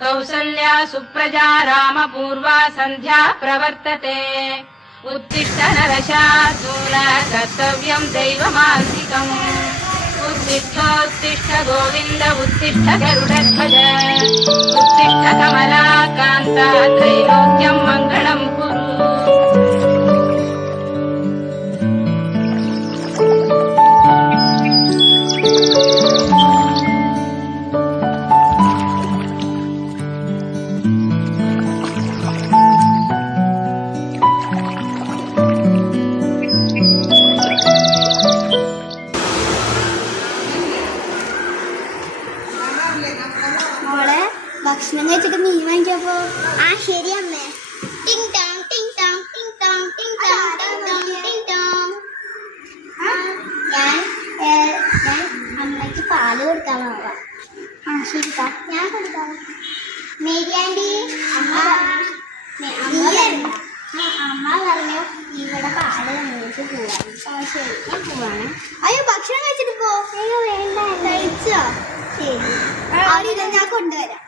कौसल्या सुप्रजा रामपूर्वा सन्ध्या प्रवर्तते उत्तिष्ठ नरशार्दूल कर्तव्यम् दैवमान्तिकम् उत्तिष्ठोत्तिष्ठ गोविन्द उत्तिष्ठ गरुडध्वज उत्तिष्ठ कमलाकान्त त्रैलोक्यम् मङ्गलम् ആ ശരി ഞാൻ കൊടുക്കാം മേരി ആന്റി അമ്മ അമ്മ പറഞ്ഞു ഇവിടെ ആ ശരി. ഞാൻ പോവാണ്. അയ്യോ ഭക്ഷണം കഴിച്ചിട്ട് പോ. അയ്യോ വേണ്ട കഴിച്ചോ. ശരി. ഞാൻ കൊണ്ടുവരാം.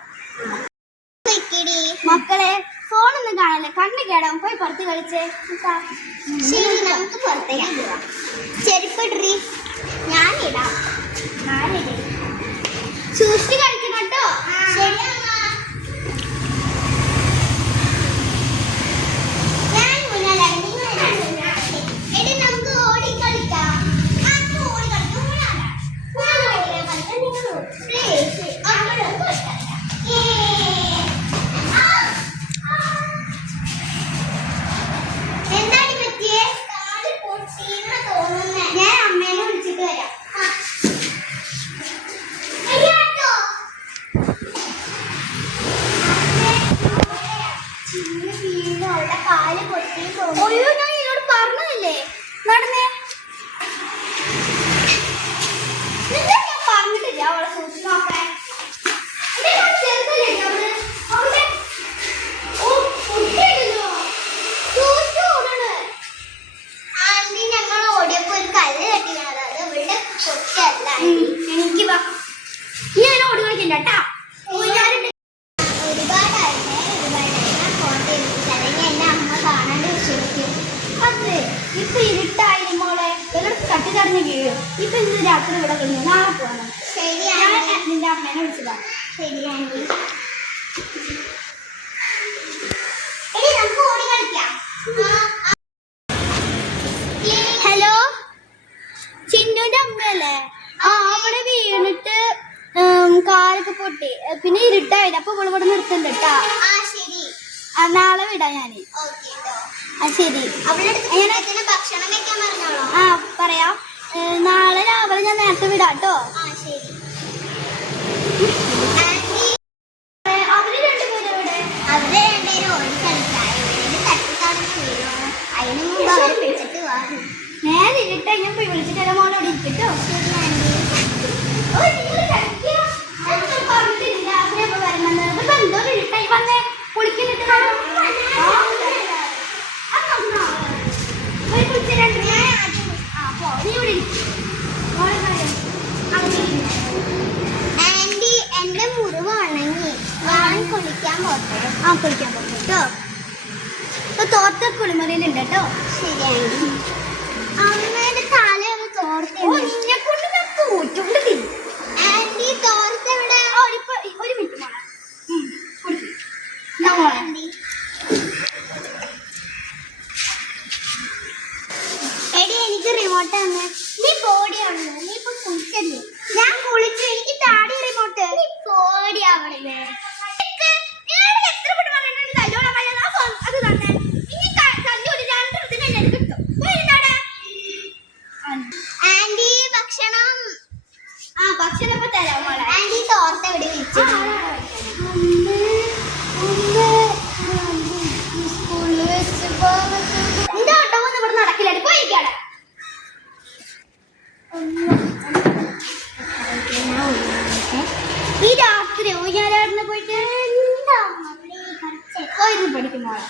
മക്കളെ ഫോണൊന്നും കാണല്ലേ? കണ്ണു കേടാവും പോയി പുറത്ത് കളിച്ചേ. ശരി നമുക്ക് പുറത്തേക്ക് പോവാം. ചെരുപ്പ് ഇടറി. ഞാനിടാം. ഞാനിടേ. സൂക്ഷിച്ച് കളിക്കണം കേട്ടോ. നമുക്ക് ഓടി ഓടിക്കളിക്കാം. ഊഞ്ഞാലാണ്. ഞാൻ കളിക്കാം, നിങ്ങൾ ഇപ്പൊ ഇന്ന് രാത്രി ഇവിടെ കഴിഞ്ഞു നാളെ പോകണം ശരിയാണ്. ഞാൻ നിന്റെ അമ്മേനെ വിളിച്ചതാ. ശരിയാണ്. ഹലോ? ചിന്നുന്റെ അമ്മയല്ലേ? ആ അവിടെ വീണിട്ട് കാലൊക്കെ പൊട്ടി. പിന്നെ ഇരുട്ടായി. അപ്പൊ ഇവിടെ ഇവിടെ നിർത്തുന്നുണ്ട് കേട്ടാ. നാളെ വിടാം ഞാൻ. ആ ശരി. ഭക്ഷണം ആ പറയാം. നാളെ രാവിലെ ഞാൻ നേരത്തെ വിടാം കേട്ടോ നേരെ ഇരുട്ടാ ഞാൻ വിളിച്ചിട്ട് മോനോട് ഇരിക്കട്ടോ ആന്റി എന്റെ മുറിവ് ഉണങ്ങി ഞാൻ കുളിക്കാൻ കുളിക്കാൻ പോട്ടെ കേട്ടോ. ഇപ്പൊ തോർത്ത കുളിമുറിയിലുണ്ട് കേട്ടോ. ശരിയാണ് അമ്മയുടെ തല ഒരു ഒരു മിനിറ്റ്. മോളെ. പഠിക്കും മോളെ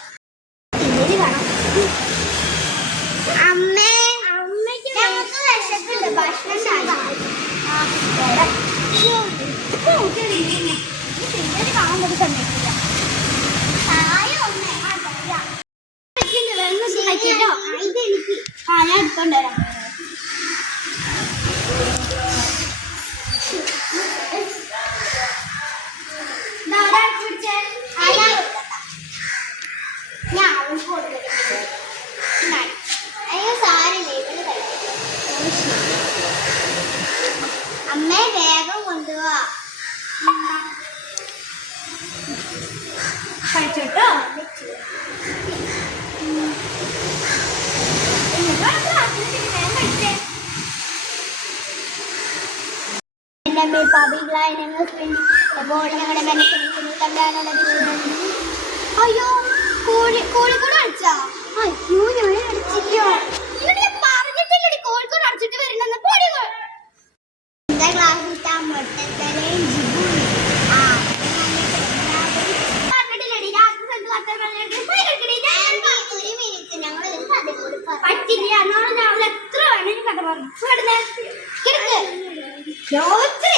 ആ ഞാൻ എടുത്തോണ്ടരാ ഞങ്ങളുടെ മനസ്സിൽ അയ്യോ കോഴി കോഴിക്കൂട് അടിച്ചാ അയ്യോ ഞാൻ അടിച്ചില്ല കിടക്ക്